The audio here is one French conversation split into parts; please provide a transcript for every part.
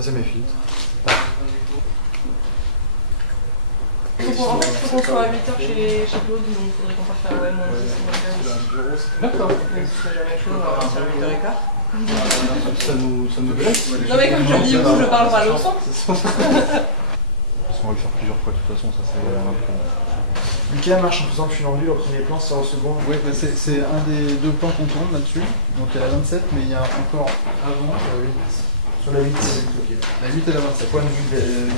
Ça c'est mes filtres. En fait, il faut qu'on soit à 8h chez Claude, donc il faudrait qu'on parte à OM en 10. D'accord. Mais si c'est jamais chaud, on va partir à 8h15. Ça nous blesse. Non mais comme je dis, vous, je parle pas à l'autre sens. On va le faire plusieurs fois de toute façon, ça c'est un peu... Lucas marche en faisant le funambule au premier plan, c'est au second. Oui, bah c'est un des deux plans qu'on tourne là-dessus. Donc il y a la 27, mais il y a encore avant la 8. Sur la 8, c'est ok. La 8 et la 27. Point de vue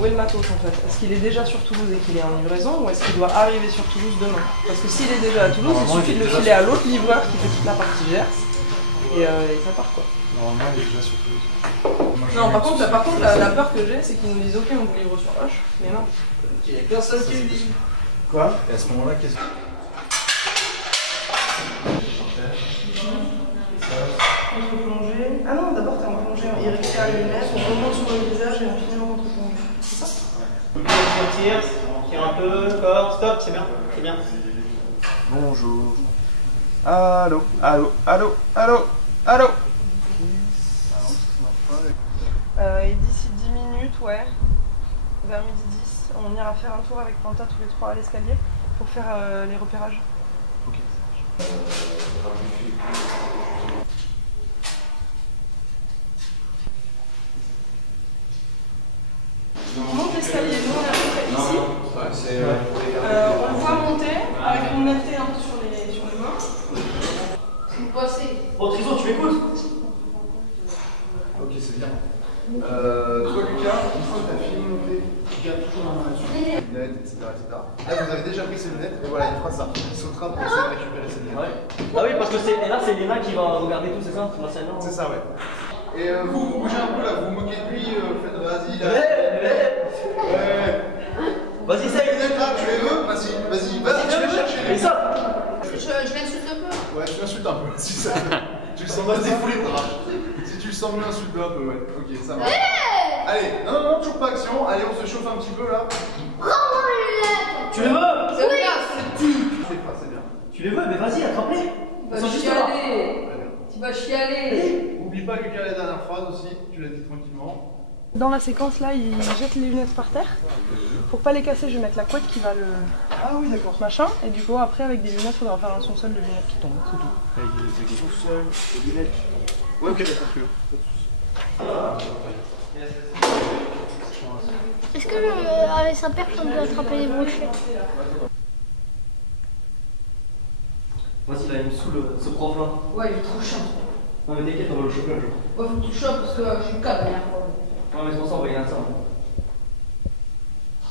Où est le matos en fait? Est-ce qu'il est déjà sur Toulouse et qu'il est en livraison, ou est-ce qu'il doit arriver sur Toulouse demain? Parce que s'il est déjà à Toulouse, il suffit de le filer à l'autre livreur qui fait toute la partie Gers et ça part quoi. Normalement, il est déjà sur Toulouse. Non, par contre, la peur que j'ai, c'est qu'ils nous disent ok, on vous livre sur Hoche, mais non. Il n'y a personne qui le dit. Quoi? Et à ce moment-là, qu'est-ce que... Contre-plongée. Ah non, d'abord t'es en plongée, il récupère les lunettes, on remonte sur le visage et on finit en contre-plongée. C'est ça? On tire un peu, corps, stop, c'est bien, c'est bien. Bonjour. Allô, allô, allô, allô, allô. Et d'ici 10 minutes, ouais, vers midi 10, on ira faire un tour avec Panta tous les trois à l'escalier pour faire les repérages. Ok. On monte l'escalier, nous on est à peu près ici. On le voit monter avec une netteté un peu sur les mains. Vous passez. Oh Trison, tu m'écoutes? Ok, c'est bien. Toi Lucas, une fois que tu as fini de monter, tu gardes toujours la main dessus, les lunettes, etc., etc. Là, vous avez déjà pris ces lunettes, et voilà, il fera ça. Il sautera pour essayer de récupérer ces lunettes. Ouais. Ah oui, parce que là, c'est Léna qui va regarder tout, c'est ça? C'est ça, ouais. Et vous bougez un peu là, vous vous moquez de lui, faites vas-y là. Ouais. Vas-y, ces essaye. lunettes là, tu les veux? Vas-y, tu les cherches. Et ça? Je l'insulte un peu. Ouais, tu l'insultes un peu, si ça. Tu le sens pas défouler, si tu le sens mieux, insulte un peu, ouais. Ok, ça va. Allez, non, toujours pas action. Allez, on se chauffe un petit peu là. Prends-moi les lunettes. Tu les veux? C'est bien, c'est petit. C'est bien. Tu les veux? Mais vas-y, attrape-les. Tu vas chialer. Tu vas chialer. Oublie pas Lucas la dernière phrase aussi, tu l'as dit tranquillement. Dans la séquence là, il jette les lunettes par terre. Pour pas les casser, je vais mettre la couette qui va le... Ah oui, d'accord. machin. Et du coup, après, avec des lunettes, il faudra faire un son seul de lunettes qui tombent. C'est tout. Avec des tout seul, des lunettes. Ouais, ok, d'accord. Est-ce que avec sa perche on peut attraper les brochettes? Vas-y, là, il me saoule ce prof là. Ouais, il est trop chiant. Non, mais t'inquiète, on va le choper un jour. Ouais, faut que tu chopes parce que je suis calme la dernière fois. Non, mais c'est pour ça, on va y aller ensemble.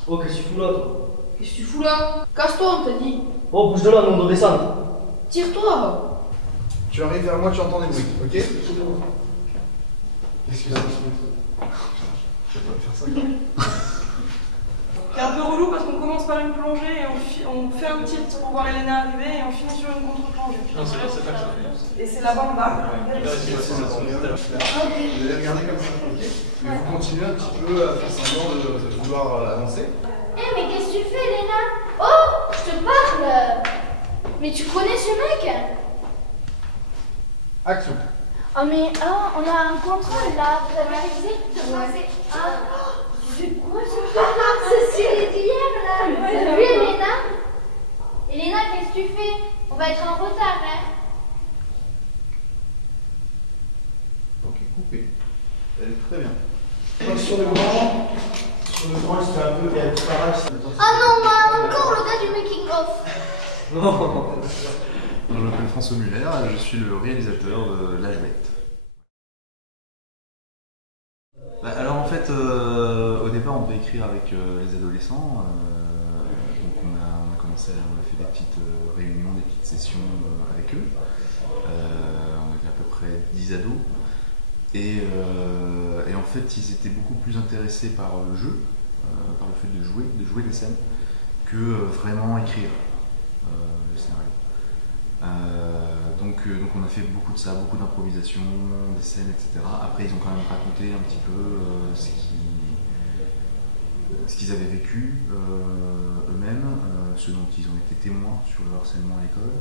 Oh, qu'est-ce que tu fous là, toi? Qu'est-ce que tu fous là? Casse-toi, on t'a dit. Oh, bouge de là, nous on doit descendre. Tire-toi. Tu arrives vers moi, tu entends des bruits, ok? Excusez-moi. Je vais pas faire ça quand C'est un peu relou parce qu'on commence par une plongée et on fait un tilt pour voir Elena arriver et on finit sur une contre-plongée. Non, c'est pas ça. Et c'est là-bas en bas. Vous allez regarder comme ça, ok? Mais vous continuez un petit peu à faire semblant de vouloir avancer. Eh, mais qu'est-ce que tu fais, Léna? Oh, je te parle. Mais tu connais ce mec? Action. Oh, mais on a un contrôle là. Vous avez révisé? Ouais. Ah, c'est quoi ce truc-là? C'est celui d'hier là. T'as vu, Elena? Elena, qu'est-ce que tu fais? On va être en retard, hein? Ok, coupé. Elle est très bien. Sur le banc, c'était un peu pareil. Ah non, encore le gars du making-of. Non. Je m'appelle François Muller, je suis le réalisateur de La Jouette. Alors en fait, au départ on devait écrire avec les adolescents, donc on a commencé, on a fait des petites réunions, des petites sessions avec eux. On avait à peu près 10 ados et en fait ils étaient beaucoup plus intéressés par le jeu, par le fait de jouer des scènes, que vraiment écrire le scénario. Donc on a fait beaucoup de ça, beaucoup d'improvisation, des scènes, etc. Après ils ont quand même raconté un petit peu ce qu'ils avaient vécu eux-mêmes, ce dont ils ont été témoins sur le harcèlement à l'école,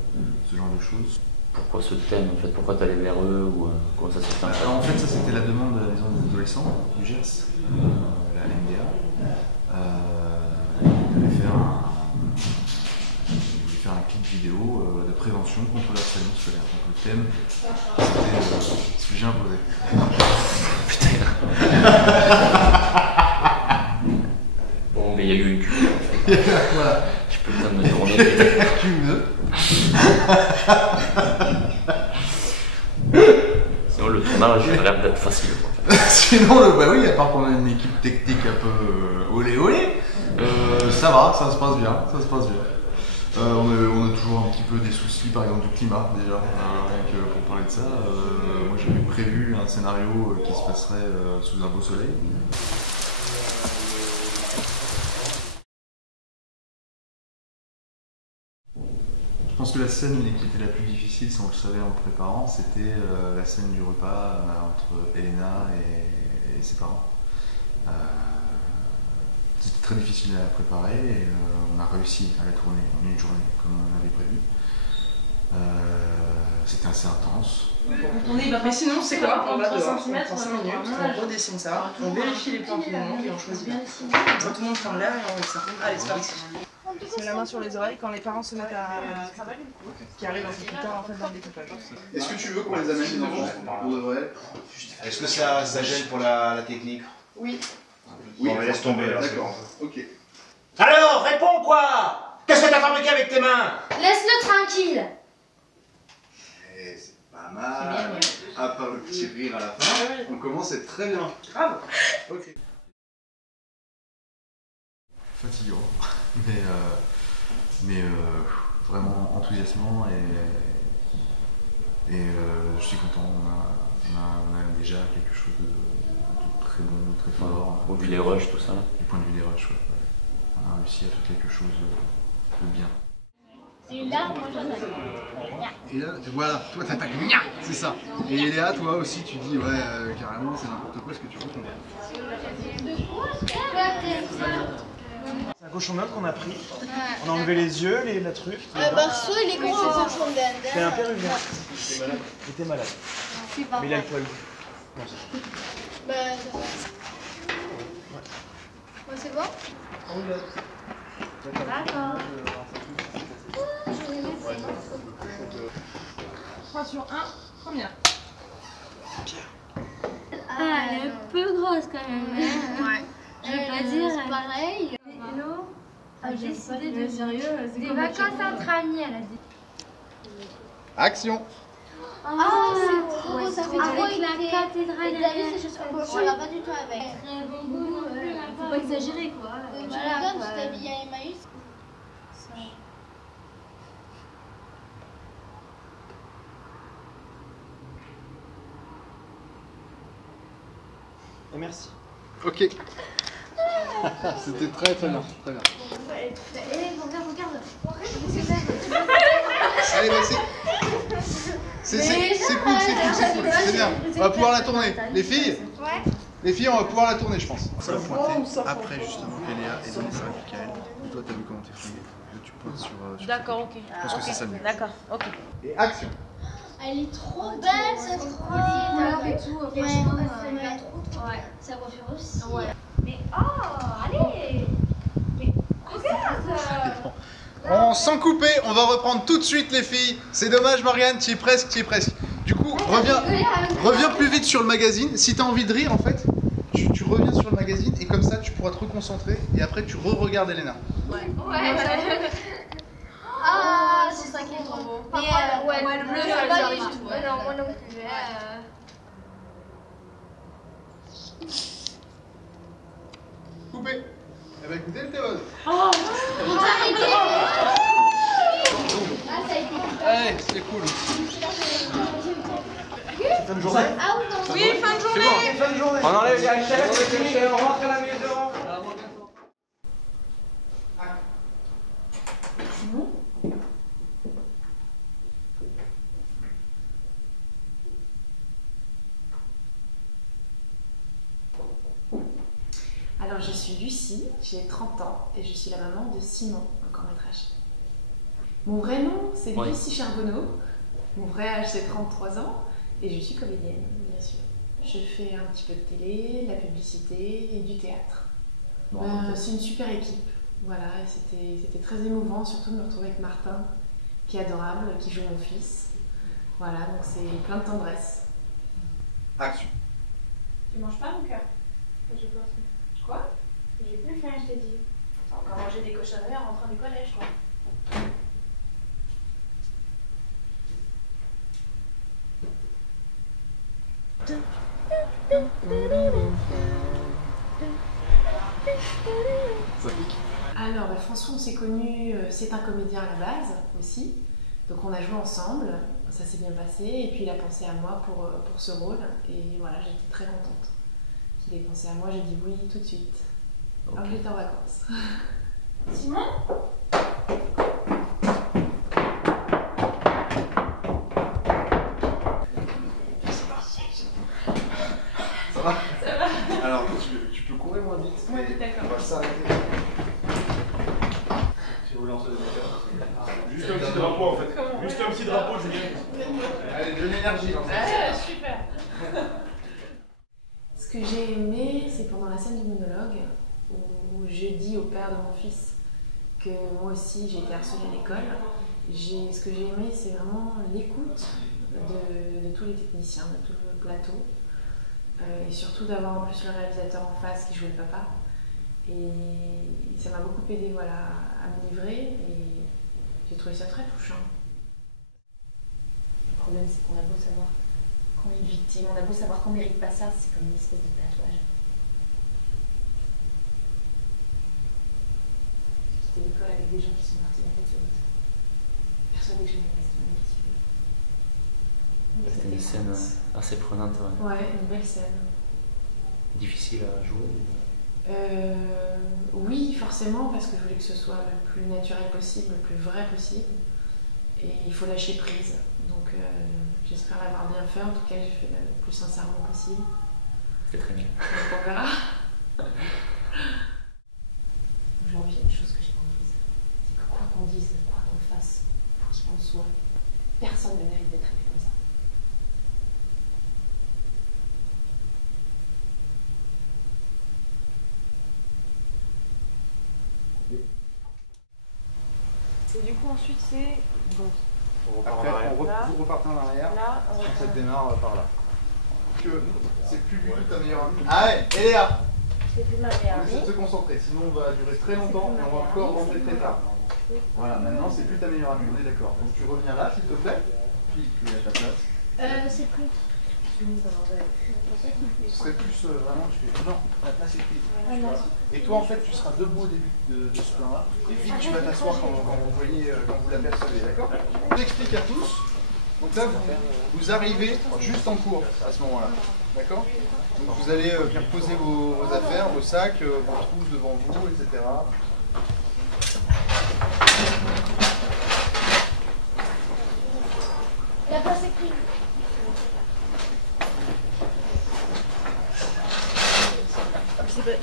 ce genre de choses. Pourquoi ce thème en fait? Pourquoi t'es allé vers eux ou comment ça s'est fait? Alors en fait ça c'était la demande de la maison des adolescents du Gers, la MDA. Ils voulaient faire un clip vidéo de prévention contre le harcèlement scolaire. Donc le thème c'était ce que j'ai imposé. Putain. Bon mais il y a eu une cul. Voilà. Je peux le temps de me tourner. Sinon le tournage il a l'air d'être facile. En fait. Sinon bah oui, à part qu'on a une équipe technique un peu olé olé, ça va, ça se passe bien, ça se passe bien. On a toujours un petit peu des soucis par exemple du climat déjà, rien que pour parler de ça. Moi j'avais prévu un scénario qui se passerait sous un beau soleil. Je pense que la scène qui était la plus difficile, si on le savait en le préparant, c'était la scène du repas entre Elena et ses parents. C'était très difficile à préparer et on a réussi à la tourner en une journée comme on avait prévu. C'était assez intense. Mais sinon, c'est quoi? On va dehors, on prend 5 minutes, on redessine ça, on vérifie les plans tout le monde et on choisit bien. Comme ça, tout le monde prend l'air et on met ça. Allez, c'est parti. Se met la main sur les oreilles quand les parents se mettent à qui arrivent un peu plus tard en fait dans le découpage. Est-ce que tu veux qu'on les amène les enfants pour de vrai? Est-ce que ça gêne pour la technique? Oui. Bon, mais laisse tomber alors. D'accord, ok. Alors, réponds quoi? Qu'est-ce que t'as fabriqué avec tes mains? Laisse-le tranquille. C'est pas mal. À part le petit rire à la fin, on commence à être très bien. Bravo. Ok. Fatigant, mais vraiment enthousiasmant et je suis content. On a déjà quelque chose de très bon, de très fort. Au vu des rushs, tout ça. Du point de vue des rushs, ouais. On a réussi à faire quelque chose de bien. Et là, moi j'en ai. Et là, voilà, toi t'attaques, c'est ça. Et Léa, toi aussi, tu dis, ouais, carrément, c'est n'importe quoi ce que tu racontes. C'est un cochon d'Inde qu'on a pris. On a enlevé les yeux, la truffe. Barceau, il est gros en cochon d'Inde. C'est un péruvien. Il était malade. Mais il a le poil. Non, Bah, ça va. Ouais, c'est bon? D'accord. 3 sur 1, première. Ah, elle est un peu grosse quand même. Ouais. Je vais pas dire. C'est pareil. Hello. Ah, j'ai décidé de sérieux. Des vacances entre amis, elle a dit. Action. Ah, c'est trop beau, ça fait avec la cathédrale. Et t'as vu ces chaussures? On l'a pas du tout avec. Faut pas exagérer quoi. Tu me donnes, tu t'habilles à Emmaüs? Et merci. Ok. C'était très bien, très bien. Regarde. Allez, vas-y. C'est cool, c'est bien. On va pouvoir la tourner. Les filles? Ouais. Les filles, on va pouvoir la tourner, je pense. Ça va pointer après, justement, Léa et donc Michael. Et toi, t'as vu comment t'es fouillé. Là, tu pointes sur. D'accord, ok. Je pense que c'est ça le mieux. D'accord, ok. Et action. Elle est trop belle cette couleur et tout, franchement, elle est trop Ouais. sa coiffure aussi. Ouais. Mais oh, allez. Mais regarde. On s'en couper, on va reprendre tout de suite les filles. C'est dommage Morgane, tu y es presque. Du coup, reviens plus vite sur le magazine. Si tu as envie de rire en fait, tu reviens sur le magazine et comme ça tu pourras te reconcentrer et après tu re-regardes Elena. Ouais. Ah, c'est ça qui est trop beau. Mais ouais, le bleu, ça pas j'arrive du tout. tout. Non, moi non plus. Coupé. Eh ben écoutez le Théode. Ah, ça a été coupé. Allez, c'est cool. Fin de journée? Ah oui, non. Oui, fin de journée. Fin de journée. On enlève les chefs, on rentre à la maison. Alors je suis Lucie, j'ai 30 ans et je suis la maman de Simon, un court-métrage. Mon vrai nom c'est Lucie Charbonneau, Mon vrai âge, c'est 33 ans et je suis comédienne, bien sûr. Je fais un petit peu de télé, de la publicité et du théâtre. C'est une super équipe. Voilà, c'était très émouvant, surtout de me retrouver avec Martin, qui est adorable, qui joue mon fils. Voilà, donc c'est plein de tendresse. Action. Tu manges pas mon cœur? J'ai pas faim. Quoi? J'ai plus faim, je t'ai dit. T'as encore mangé des cochonneries en rentrant du collège, toi. Ça pique. Alors, François, on s'est connus, c'est un comédien à la base aussi. Donc on a joué ensemble, ça s'est bien passé. Et puis il a pensé à moi pour ce rôle. Et voilà, j'étais très contente qu'il ait pensé à moi. J'ai dit oui tout de suite. Okay. Alors j'étais en vacances. Simon? Ça va? Ça va. Alors, tu peux courir moins vite. Oui, d'accord. On va s'arrêter. Si vous voulez lancer des affaires. Juste un petit drapeau en fait. Juste un petit drapeau, Julien. Allez, de l'énergie. Super. Ce que j'ai aimé, c'est pendant la scène du monologue où je dis au père de mon fils que moi aussi j'ai été harcelée à l'école. Ce que j'ai aimé, c'est vraiment l'écoute de tous les techniciens, de tout le plateau. Et surtout d'avoir en plus le réalisateur en face qui jouait le papa. Et ça m'a beaucoup aidé voilà, à me livrer et j'ai trouvé ça très touchant. Le problème c'est qu'on a beau savoir qu'on est une victime, on a beau savoir qu'on mérite pas ça, c'est comme une espèce de tatouage. J'ai quitté l'école avec des gens qui sont partis la tête sur l'autre. Persuadée que je n'ai pas cette manière de suivre. C'était une scène assez prenante. Ouais, une belle scène. Difficile à jouer. Oui, forcément, parce que je voulais que ce soit le plus naturel possible, le plus vrai possible. Et il faut lâcher prise. Donc j'espère l'avoir bien fait. En tout cas, j'ai fait le plus sincèrement possible. C'est très bien. Donc on verra. Aujourd'hui, il y a une chose que j'ai comprise. C'est que quoi qu'on dise, quoi qu'on fasse, pour qui qu'on soit, personne ne mérite d'être traité comme ça. Et du coup ensuite c'est... Donc, après, vous repartez en arrière, là, ça démarre par là. Que c'est plus du tout ta meilleure amie. Ah ouais, et Léa, C'est plus ma meilleure on essaie de se concentrer, sinon on va durer très longtemps et on va encore rentrer très tard. Voilà, maintenant c'est plus ta meilleure amie, on est d'accord. Donc tu reviens là s'il te plaît, puis tu es à ta place. C'est plus. Ce serait plus vraiment, tu fais non, la place est prise. Et toi en fait tu seras debout au début de ce plan-là, et vite tu vas t'asseoir quand vous voyez, quand vous l'apercevez, d'accord? Je vous explique à tous. Donc là vous arrivez juste en cours à ce moment-là, d'accord? Donc vous allez bien poser vos affaires, vos sacs, vos trousses devant vous, etc. La place est prise.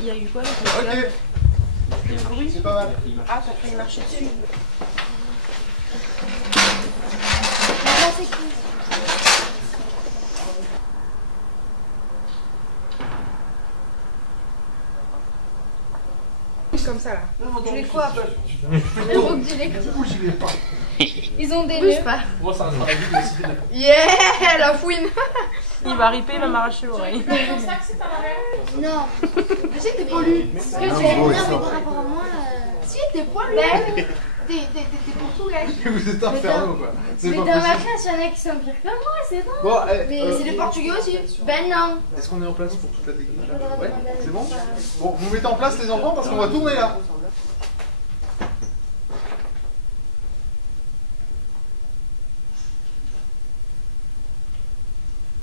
il y a eu quoi avec le Ok. Du bruit. C'est pas mal. Ah, t'as failli marcher dessus. La place est prise. Comme ça là. Je les quoi? Le rock du lectif. Ils ont des Bouge nœuds. pas. Moi ça sera vite aussi. Yeah, la fouine. Il va ripper, il va m'arracher l'oreille. Non. Je sais que t'es pollu. Parce que j'ai bien, mais par rapport à moi. Si, t'es pollu. T'es portugais. Vous êtes infernaux quoi. Mais dans ma classe, il y en a qui sont pires que moi, c'est bon. Bon, mais c'est des portugais aussi. Ben non. Est-ce qu'on est en place pour toute la technique là? Ouais, c'est bon? Bon, vous mettez en place les enfants parce qu'on va tourner là.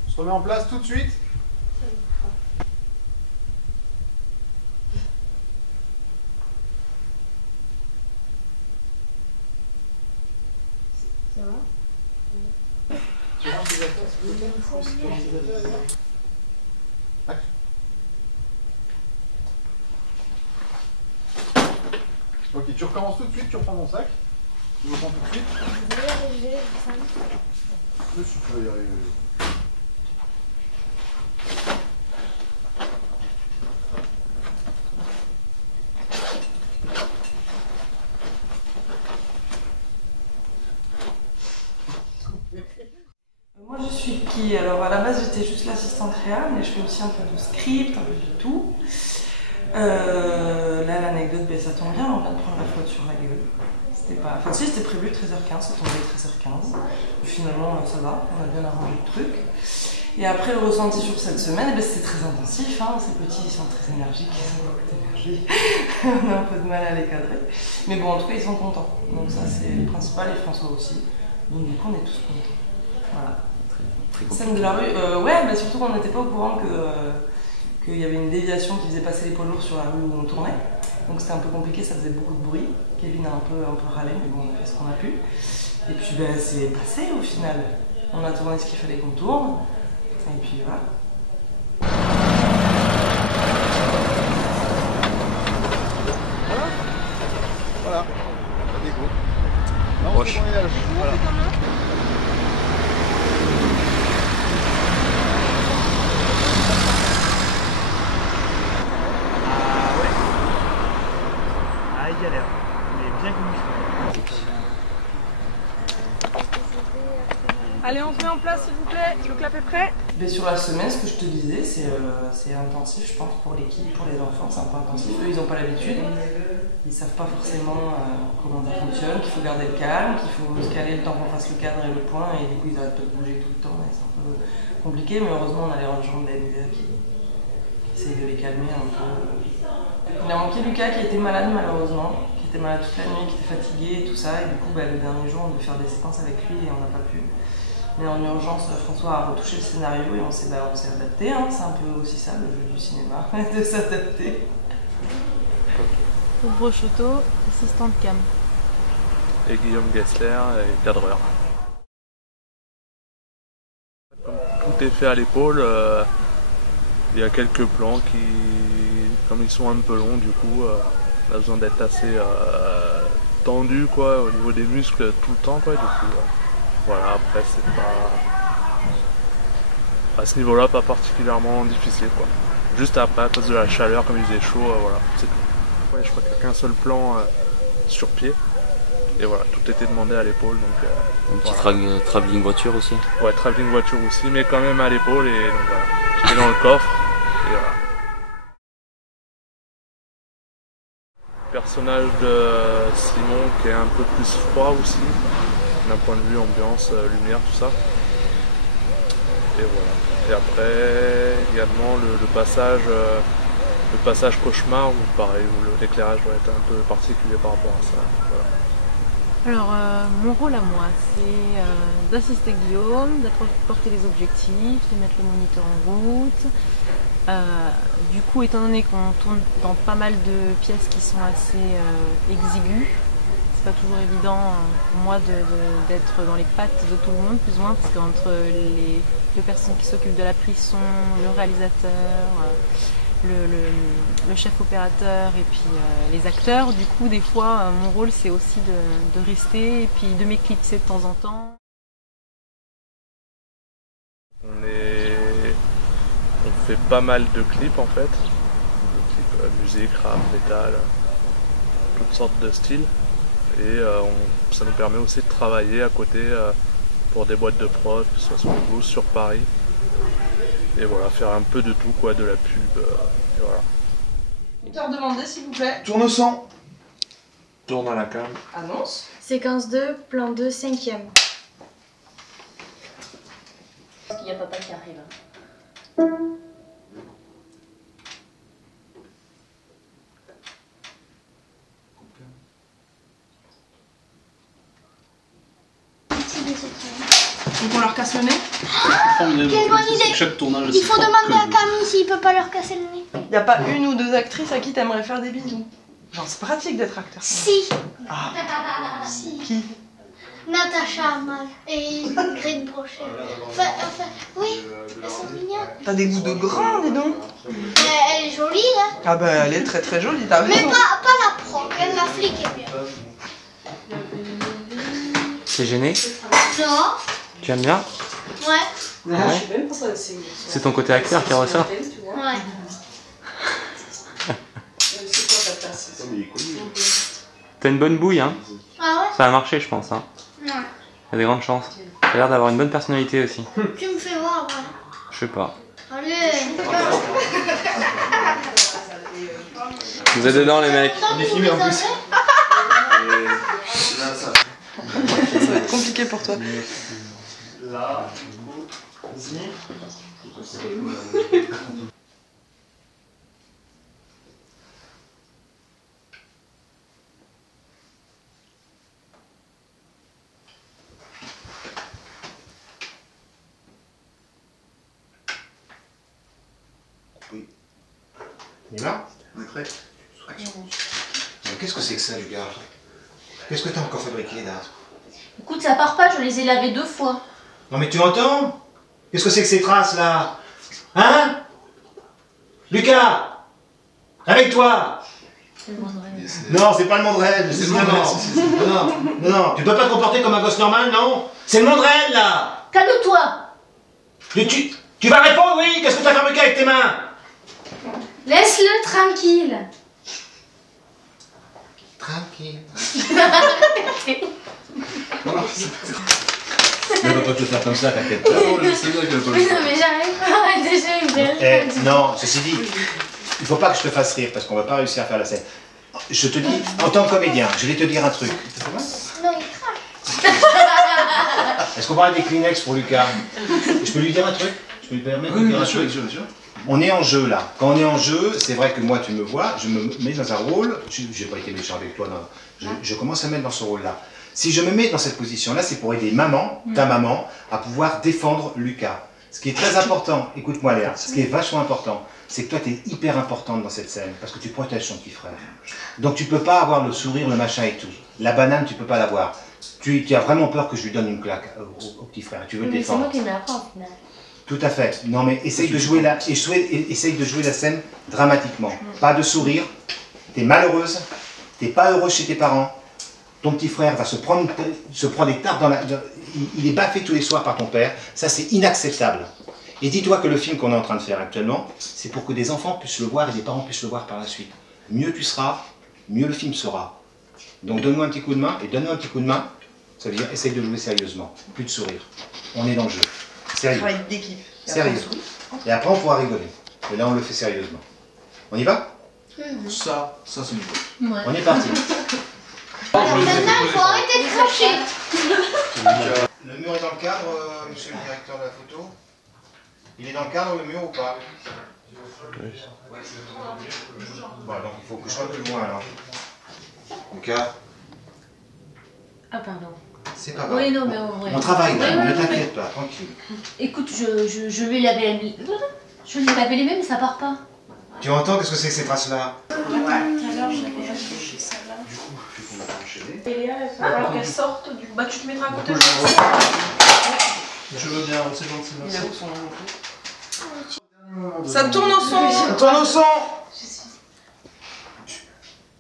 On se remet en place tout de suite. Ça va? Tu ranges tes affaires, s'il te plaît? Tu ranges tes affaires, Léa? Ok, tu recommences tout de suite, tu reprends mon sac. Tu reprends tout de suite. Mais tu peux y arriver. Moi je suis qui? Alors à la base j'étais juste l'assistante réelle, mais je fais aussi un peu de script, un peu de tout. Là l'anecdote, ça tombe bien, on vient de prendre la faute sur la gueule. C'était pas... Enfin si, c'était prévu 13h15, ça tombait 13h15. Finalement ça va, on a bien arrangé le truc. Et après le ressenti sur cette semaine, c'était très intensif, hein. Ces petits ils sont très énergiques, ils ont beaucoup d'énergie. On a un peu de mal à les cadrer. Mais bon, en tout cas ils sont contents. Donc ça c'est le principal, et François aussi. Donc du coup on est tous contents. Voilà. Scène de la rue, ouais, surtout qu'on n'était pas au courant qu'il y avait une déviation qui faisait passer les poids lourds sur la rue où on tournait. Donc c'était un peu compliqué, ça faisait beaucoup de bruit. Kevin a un peu râlé, mais bon, on a fait ce qu'on a pu. Et puis c'est passé au final. On a tourné ce qu'il fallait qu'on tourne. Et puis voilà. Voilà. Déco. Là, on fait tourner la joue. Voilà. Il galère, mais bien comme il faut. Allez, on se met en place s'il vous plaît, le clap est prêt. Mais sur la semaine, ce que je te disais, c'est intensif, je pense, pour l'équipe, pour les enfants, c'est un peu intensif. Eux, ils n'ont pas l'habitude, ils savent pas forcément comment ça fonctionne, qu'il faut garder le calme, qu'il faut se caler le temps qu'on fasse le cadre et le point, et du coup, ils arrêtent pas de bouger tout le temps, et c'est un peu compliqué, mais heureusement, on a les gens de la MUA qui essayent de les calmer un peu. Il a manqué Lucas qui était malade malheureusement, qui était malade toute la nuit, qui était fatigué et tout ça, et du coup le dernier jour on devait faire des séquences avec lui et on n'a pas pu. Mais en urgence, François a retouché le scénario et on s'est adapté, hein. C'est un peu aussi ça le jeu du cinéma, de s'adapter. Brochoto, assistante cam. Et Guillaume Gessler, cadreur. Comme tout est fait à l'épaule, il y a quelques plans qui, comme ils sont un peu longs, du coup, on a besoin d'être assez tendu quoi, au niveau des muscles tout le temps, quoi. Du coup, voilà, après c'est pas... À ce niveau-là, pas particulièrement difficile, quoi. Juste après, à cause de la chaleur, comme il faisait chaud, voilà, c'est tout. Ouais, je crois qu'il n'y a qu'un seul plan sur pied. Et voilà, tout était demandé à l'épaule. Donc, un petit travelling voiture aussi. Ouais, travelling voiture aussi, mais quand même à l'épaule. Et donc voilà, j'étais dans le coffre. Et voilà. Le personnage de Simon qui est un peu plus froid aussi, d'un point de vue ambiance, lumière, tout ça. Et voilà. Et après, également le passage cauchemar, où pareil, où l'éclairage doit être un peu particulier par rapport à ça. Voilà. Alors, mon rôle à moi, c'est d'assister Guillaume, d'apporter les objectifs, de mettre le moniteur en route. Du coup, étant donné qu'on tourne dans pas mal de pièces qui sont assez exiguës, c'est pas toujours évident pour moi d'être dans les pattes de tout le monde, plus ou moins, parce qu'entre les deux personnes qui s'occupent de la prise son, le réalisateur, le chef opérateur et puis les acteurs, du coup des fois mon rôle c'est aussi de rester et puis de m'éclipser de temps en temps. On fait pas mal de clips en fait, de clips musique, rap, métal, toutes sortes de styles, et ça nous permet aussi de travailler à côté pour des boîtes de prod, que ce soit sur Toulouse, sur Paris. Et voilà, faire un peu de tout, quoi, de la pub, et voilà. Auteur demandé, s'il vous plaît. Tourne 100. Tourne à la cam. Annonce. Séquence 2, plan 2, 5e. Parce qu'il y a papa qui arrive. Donc on leur casse le nez. Quelle bonne idée! Chaque tournage, Il faut demander à Camille s'il peut pas leur casser le nez. Y a pas une ou deux actrices à qui t'aimerais faire des bisous? Genre c'est pratique d'être acteur. Si. Ah. Si. Qui? Natacha Mal et Greg Brochet. Enfin, oui, elles sont mignonnes. T'as des goûts de grand, dis donc. Elle est jolie, là. Ah bah elle est très très jolie, t'as Mais raison. pas la pro, la flic est mieux. C'est gêné? Non. Tu aimes bien? Ouais. Je sais même pas ça, C'est ton côté acteur qui ressort. Ouais. C'est quoi ta tasse? T'as une bonne bouille, hein. Ah Ça a marché, je pense. Hein. ouais? Ouais. T'as des grandes chances. T'as l'air d'avoir une bonne personnalité aussi. Tu me fais voir, ouais. Je sais pas. Allez. Vous êtes dedans, les mecs. On est filmé en plus. Ça va être compliqué pour toi. Là, ici. Oui. On y va? On est prêt? Action. Qu'est-ce que c'est que ça, Lucas? Qu'est-ce que t'as encore fabriqué là? Écoute, ça part pas, je les ai lavés 2 fois. Non mais tu entends? Qu'est-ce que c'est que ces traces là? Hein? Lucas! Réveille-toi! Non, c'est pas le Mondrel. Non, tu peux pas te comporter comme un gosse normal, non? C'est le Mondrel là! Calme-toi! Tu vas répondre, oui? Qu'est-ce que t'as fabriqué avec tes mains? Laisse-le tranquille. Tranquille. Elle va pas te le faire comme ça, t'inquiète pas. Non, je sais bien qu'elle va pas le Mais faire. non, mais j'arrive pas, déjà il me fait Non, ceci dit, il faut pas que je te fasse rire parce qu'on va pas réussir à faire la scène. Je te dis, en tant que comédien, je vais te dire un truc. Non, il craque. Est-ce qu'on parle des Kleenex pour Lucas? Je peux lui dire un truc? Je peux lui permettre de dire un truc? On est en jeu là. Quand on est en jeu, c'est vrai que moi tu me vois, je me mets dans un rôle, j'ai pas été méchant avec toi, non. Je commence à me mettre dans ce rôle-là. Si je me mets dans cette position-là, c'est pour aider maman, ta maman, à pouvoir défendre Lucas. Ce qui est très important, écoute-moi Léa, ce qui est vachement important, c'est que toi tu es hyper importante dans cette scène, parce que tu protèges ton petit frère. Donc tu peux pas avoir le sourire, le machin et tout. La banane, tu peux pas l'avoir. Tu as vraiment peur que je lui donne une claque au petit frère, tu veux le Mais c'est défendre. moi qui me la prends au final. Tout à fait. Non mais essaye de jouer la scène dramatiquement. Pas de sourire. T'es malheureuse. T'es pas heureuse chez tes parents. Ton petit frère va se prendre des tartes dans la... Il est baffé tous les soirs par ton père. Ça c'est inacceptable. Et dis-toi que le film qu'on est en train de faire actuellement, c'est pour que des enfants puissent le voir et des parents puissent le voir par la suite. Mieux tu seras, mieux le film sera. Donc donne-moi un petit coup de main, et donne-moi un petit coup de main, ça veut dire essaye de jouer sérieusement. Plus de sourire. On est dans le jeu. Sérieux. Travail d'équipe. Sérieux. Et après on pourra rigoler. Et là on le fait sérieusement. On y va? Ça c'est une bonne. Ouais. On est parti. Maintenant, il faut arrêter de cracher. Le mur est dans le cadre, monsieur le directeur de la photo? Il est dans le cadre, le mur, ou pas? Oui. Bon, donc il faut que je sois plus loin, alors. Lucas? Ah, pardon. C'est pas grave. Oui, non, mais en vrai. On travaille, là, Oui, ne oui, t'inquiète oui. pas, tranquille. Écoute, je lui ai lavé les mains, mais ça part pas. Tu entends, qu'est-ce que c'est que ces traces-là? Tout à l'heure, j'avais affiché ça là. Du coup, on va enchaîner. Et Léa, il va falloir qu'elle sorte du. Bah, tu te mettras à côté de Je veux bien, c'est gentil, Il merci. a où son nom? Ça tourne au son. Ça tourne au son.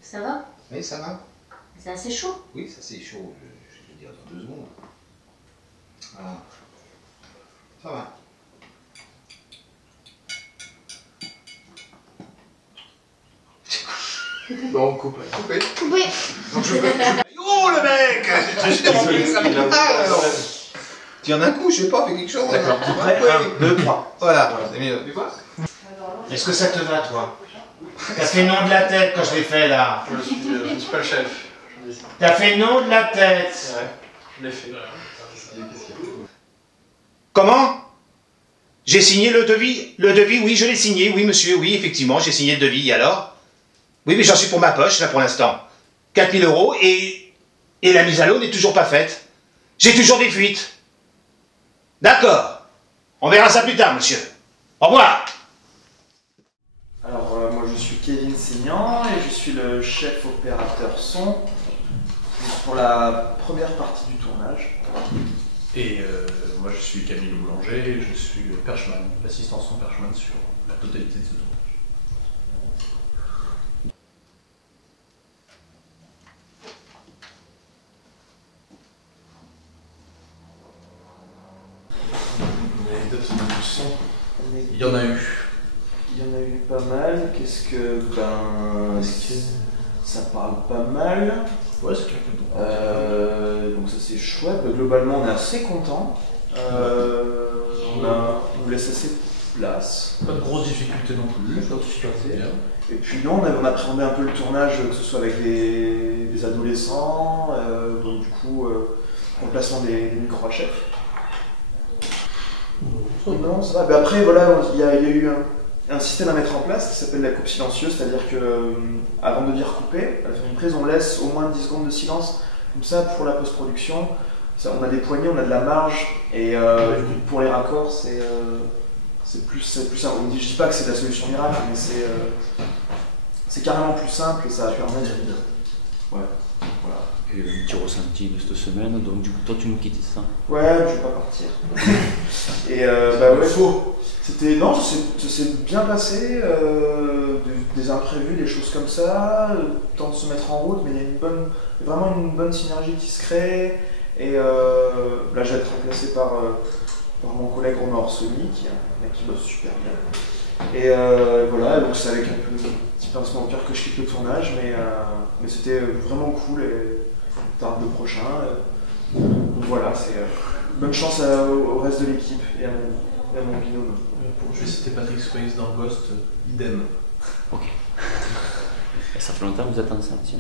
Ça va? Oui, ça va? C'est assez chaud. Oui, ça c'est chaud, je vais te dire dans 2 secondes. Voilà. Ça va. Bon, on coupe. Coupé. Oui. Donc je peux... Oh le mec! Je suis désolé, ça me parle. Tiens d'un coup, je sais pas, fais quelque chose. D'accord, prêt? 1, 2, 3. Voilà. C'est mieux. Est-ce que ça te va, toi? T'as fait non de la tête quand je l'ai fait, là. Je ne suis pas le chef. T'as fait non de la tête. Ouais, je l'ai fait. Comment? J'ai signé le devis? Le devis, oui, je l'ai signé. Oui, monsieur, oui, effectivement, j'ai signé le devis. Et alors? Oui, mais j'en suis pour ma poche, là, pour l'instant. 4 000 € et la mise à l'eau n'est toujours pas faite. J'ai toujours des fuites. D'accord. On verra ça plus tard, monsieur. Au revoir. Alors, moi je suis Kevin Seignan et je suis le chef opérateur son pour la première partie du tournage. Et moi je suis Camille Le Boulanger et je suis Perchman, l'assistant son Perchman sur la totalité de ce tournage. Des anecdotes au niveau du son. Il y en a eu. Il y en a eu pas mal. Qu'est-ce que. Ça parle pas mal. Ouais, c'est clair. Donc ça c'est chouette. Globalement, on est assez content. On nous laisse assez de place. Pas de grosses difficultés non plus. Pas de difficultés. Et puis non, on appréhendait un peu le tournage, que ce soit avec des adolescents, donc du coup, remplacement des micro-chefs. Non, ça va. Mais après, voilà, il y a eu un système à mettre en place qui s'appelle la coupe silencieuse, c'est-à-dire que avant de dire couper, à la fin d'une prise, on laisse au moins 10 secondes de silence. Comme ça, pour la post-production, on a des poignées, on a de la marge, et pour les raccords, c'est plus simple. Je dis pas que c'est la solution miracle, mais c'est carrément plus simple et ça permet de... Ouais, voilà. Et un petit ressenti de cette semaine, donc du coup toi tu nous quittes, ça? Ouais, je vais pas partir. Et ouais, c'était... Non, ça s'est bien passé, des imprévus, des choses comme ça, le temps de se mettre en route, mais il y a vraiment une bonne synergie qui se crée, et là je vais être remplacé par mon collègue Romain Orsoni, qui bosse super bien. Et voilà, donc c'est avec un peu de petit pincement au cœur que je quitte le tournage, mais c'était vraiment cool et tard le prochain. Donc voilà, c'est bonne chance au reste de l'équipe et à mon binôme. Pour je vais citer Patrick Swayze dans Ghost, idem. Ok. Et ça fait longtemps que vous êtes ensemble, tiens?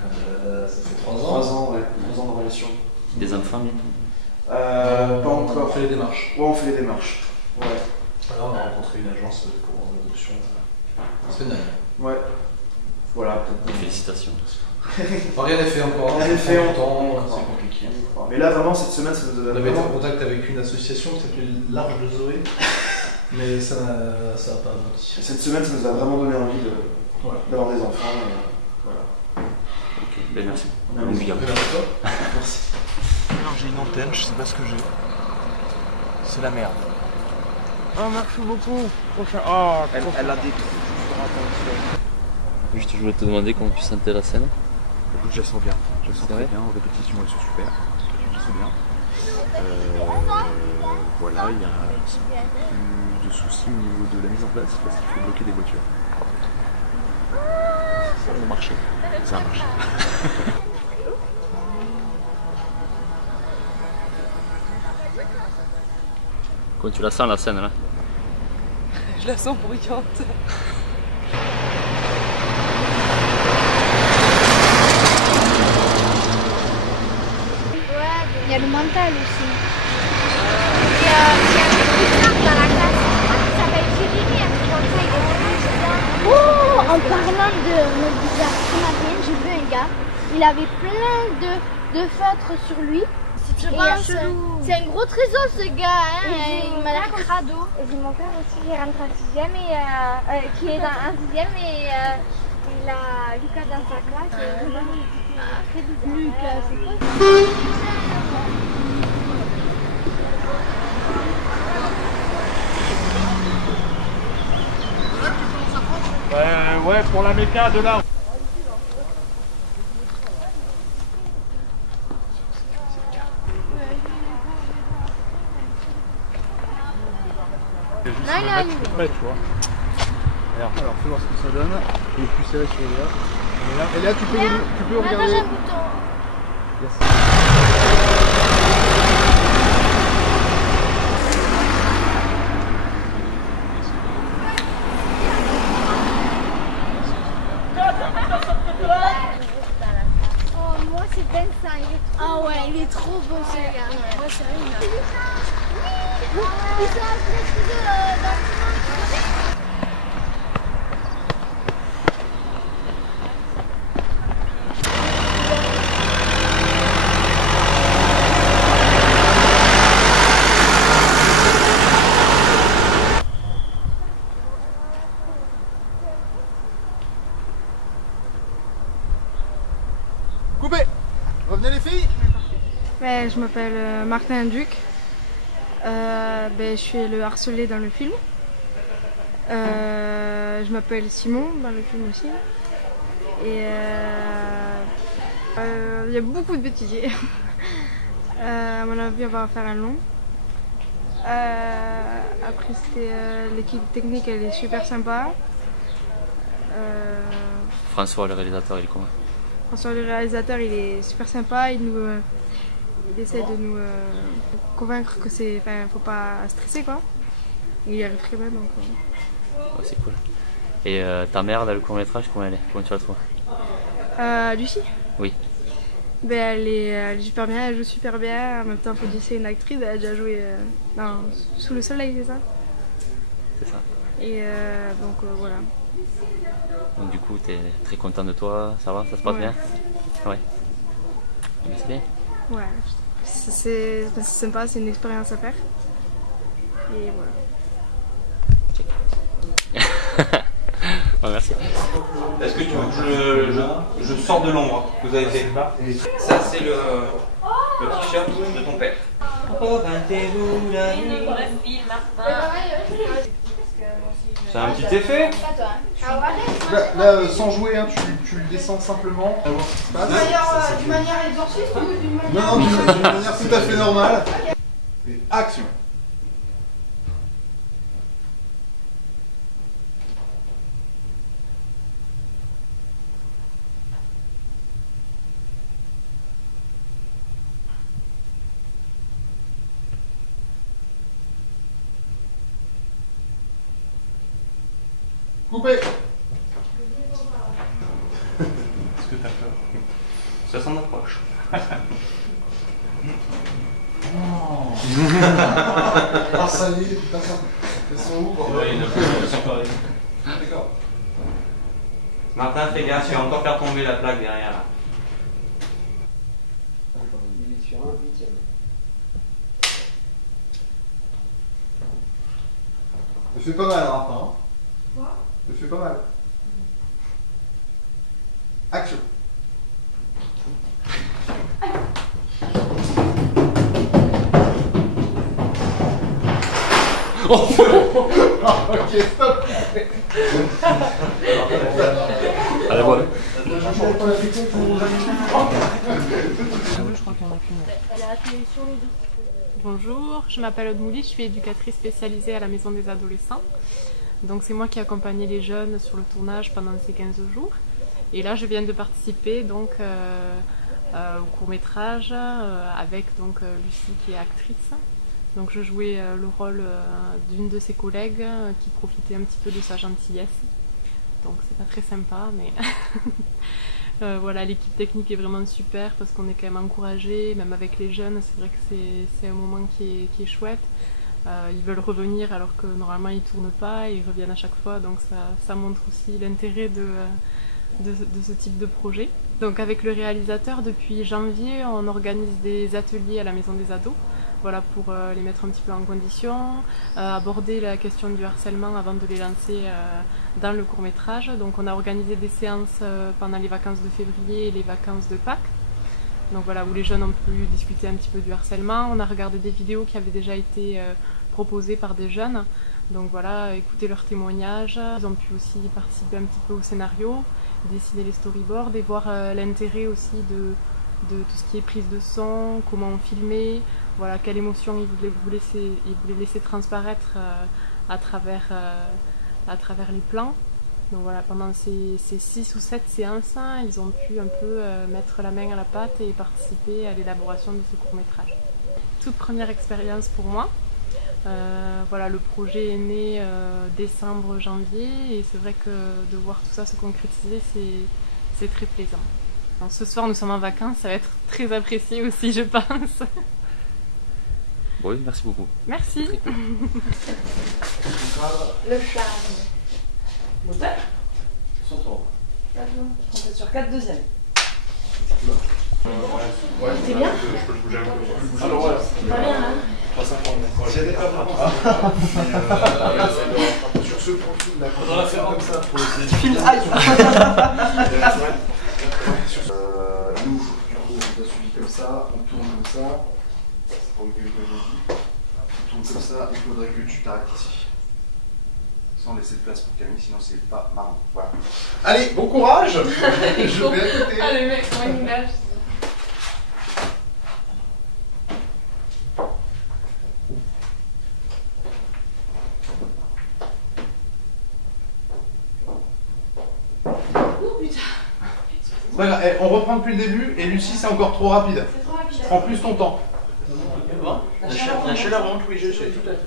Ça fait 3 ans. 3 ans, ouais, 3 ans de relation. Des enfants bientôt? Pas encore. On fait les démarches. Ouais, on fait les démarches. Ouais. Alors on a rencontré une agence pour l'adoption la semaine dernière. Ouais. Voilà, peut-être. Félicitations. Rien n'est fait encore. Rien n'est fait longtemps, c'est compliqué. Mais là, vraiment, cette semaine, ça nous a... On avait été en contact avec une association qui s'appelait L'Arche de Zoé, mais ça n'a pas abouti. Cette semaine, ça nous a vraiment donné envie d'avoir des enfants. Voilà. Ok, ben merci. Merci à toi. Merci. Alors j'ai une antenne, je sais pas ce que j'ai. C'est la merde. Oh merci beaucoup. Prochain. Oh, elle a des trous. Juste, je voulais te demander comment tu sentais la scène. Écoute, je la sens bien. Je la sens très bien. En répétition, elles sont super. Je la sens bien. Voilà, il y a plus de soucis au niveau de la mise en place parce qu'il faut bloquer des voitures. Ça a marché. Ça a marché. Comment tu la sens la scène là? Je la sens bruyante. Il y a le mental aussi. Il y a un truc dans la classe. Ça s'appelle Jérémy, un truc comme ça, il est vraiment bizarre. Oh, en parlant de notre bizarre, ce matin, j'ai vu un gars, il avait plein de feutres sur lui. C'est un gros trésor ce gars, hein. Il m'a l'air crado. J'ai mon père aussi qui rentre en 6ème et qui est en 6ème et il a Lucas dans sa classe. Très bizarre. Lucas, c'est quoi? Ouais, pour la méca de là. Non, il est annulé. Prêt, tu vois. Alors, fais voir ce que ça donne. Il est plus serré sur le là. Et là, tu peux regarder. J'ai un bouton. Oh, moi c'est Vincent. Ah ouais, il est trop beau ce gars. Moi c'est rien. Ils sont presque dans le Coupé. Revenez les filles. Je m'appelle Martin Duc. Je suis le harcelé dans le film. Je m'appelle Simon dans le film aussi. Et il y a beaucoup de bêtisiers. À mon avis, on va faire un long. Après, c'était l'équipe technique, elle est super sympa. François, le réalisateur, il est comment? François, le réalisateur, il est super sympa. Il essaie de nous convaincre que faut pas stresser, quoi. Il y arrive très bien, donc. Ouais, c'est cool. Et ta mère, dans le court-métrage, comment elle est? Comment tu la trouves? Lucie? Oui. Ben, elle est super bien, elle joue super bien. En même temps, faut dire que c'est une actrice, elle a déjà joué dans Sous le soleil, c'est ça? C'est ça. Et donc voilà. Donc du coup, tu es très content de toi, ça va, ça se passe bien? Ouais. Mais c'est bien. Ouais, c'est sympa, c'est une expérience à faire. Et voilà. Ouais, merci. Est-ce que tu veux que je sors de l'ombre que vous avez fait? Ça, c'est le t-shirt de ton père. C'est un petit effet. Là, sans jouer, hein, tu le descends simplement. À voir ce qui se passe. D'une manière exorciste ou d'une manière... Non, d'une manière tout à fait normale. Et action. Coupé. Est-ce que t'as peur? Ça s'en approche. Ah ça y est, putain, ça. Elles sont où? Ouais, il a pas D'accord. Martin, fais gaffe, tu vas encore faire tomber la plaque derrière là. Il est sur un 8e. Ça fait pas mal, Martin. Hein. Quoi? Ça fait pas mal. Action. Oh ok, stop. Allez, voilà. Bonjour, je m'appelle Aude Mouly, je suis éducatrice spécialisée à la Maison des Adolescents. Donc c'est moi qui accompagnais les jeunes sur le tournage pendant ces 15 jours. Et là je viens de participer donc au court-métrage avec donc Lucie qui est actrice. Donc je jouais le rôle d'une de ses collègues qui profitait un petit peu de sa gentillesse. Donc c'est pas très sympa, mais voilà, l'équipe technique est vraiment super parce qu'on est quand même encouragé, même avec les jeunes, c'est vrai que c'est un moment qui est chouette. Ils veulent revenir alors que normalement ils tournent pas, et ils reviennent à chaque fois, donc ça montre aussi l'intérêt de ce type de projet. Donc avec le réalisateur, depuis janvier, on organise des ateliers à la Maison des Ados. Voilà, pour les mettre un petit peu en condition, aborder la question du harcèlement avant de les lancer dans le court-métrage. Donc on a organisé des séances pendant les vacances de février et les vacances de Pâques. Donc voilà, où les jeunes ont pu discuter un petit peu du harcèlement. On a regardé des vidéos qui avaient déjà été proposées par des jeunes. Donc voilà, écouter leurs témoignages. Ils ont pu aussi participer un petit peu au scénario, dessiner les storyboards et voir l'intérêt aussi de tout ce qui est prise de son, comment filmer, voilà, quelle émotion ils voulaient laisser transparaître à travers les plans. Donc voilà, pendant ces 6 ou 7 séances, ils ont pu un peu mettre la main à la pâte et participer à l'élaboration de ce court-métrage. Toute première expérience pour moi. Voilà, le projet est né décembre-janvier et c'est vrai que de voir tout ça se concrétiser, c'est très plaisant. Alors, ce soir, nous sommes en vacances, ça va être très apprécié aussi, je pense. Oui, merci beaucoup. Merci. Cool. Le charme. Moteur? 103. 4 non. On est sur 4 deuxièmes. T'es bien? Je peux le bouger un peu. Alors voilà. Pas bien, hein? 350. S'il y a des tables sur ce profil-là, on va faire comme ça pour essayer de nous, du coup, on a suivi comme ça, on tourne comme ça. C'est pas oublier que j'ai dit. On tourne comme ça, il faudrait que tu t'arrêtes ici. Sans laisser de place pour Camille, sinon c'est pas marrant. Voilà. Allez, bon courage. Je vais à côté. Ah, le mec, comment il nage. Pas grave, on reprend depuis le début et Lucie c'est encore trop rapide. Prends plus ton temps. La chaleur monte, oui, je sais, tout à fait.